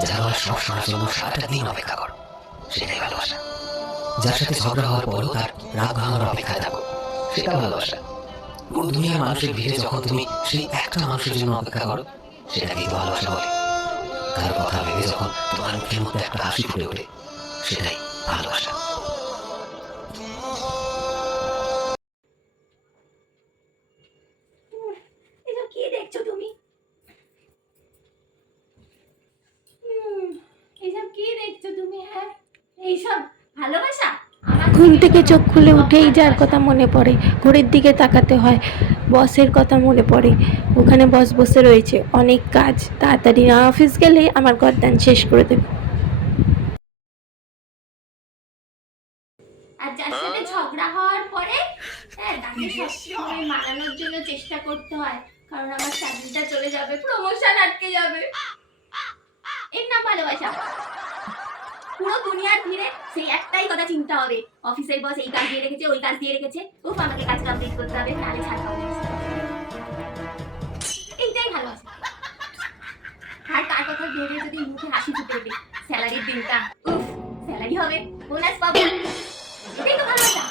যারা আমার সব সময়ের জন্য সারাটা দিন অপেক্ষা করো, সেটাই ভালোবাসা। যার সাথে ঝগড়া হওয়ার পরও তার রাগ ভাঙানোর অপেক্ষায় থাকো, সেটা ভালোবাসা। পুরো দুনিয়ার মানুষের ভিড়ে যখন তুমি সেই একটা মানুষের জন্য অপেক্ষা করো, সেটাকেই তো ভালোবাসা বলে। তার কথা ভেবে যখন তোমার মুখের মধ্যে একটা হাসি ফুটে ওঠে, সেটাই ভালোবাসা। এসব কি দেখছো তুমি? এইসব কি দেখছো তুমি? হ্যাঁ, এইসব ভালোবাসা? ঘুম থেকে চোখ খুলে উঠেই যার কথা মনে পড়ে, ঘড়ির দিকে তাকাতে হয়, বসের কথা মনে পড়ে। ওখানে বস বসে রয়েছে, অনেক কাজ, তাড়াতাড়ি না অফিস গেলে আমার গরদান শেষ করে দেবে। আর যার সাথে ঝগড়া হওয়ার পরে হ্যাঁ তাকে সবসময় মানানোর জন্য চেষ্টা করতে হয়, কারণ আমার চাকরিটা চলে যাবে, প্রমোশন আটকে যাবে। এর নাম ভালোবাসা? পুরো দুনিয়ার ভিড়ে সেই একটাই কথা চিন্তা হবে, অফিসের বস এই কাজ দিয়ে রেখেছে, ওই কাজ দিয়ে রেখেছে, উফ আমাকে কাজ কমপ্লিট করতে হবে, নাহলে ছাড় পাবো না। এইটাই ভালোবাসা। আর তার কথা ভেবে যদি মুখে হাসি ফুটে ওঠে, স্যালারির দিনটা, উফ স্যালারি হবে, বোনাস পাবো, এটাই তো ভালোবাসা।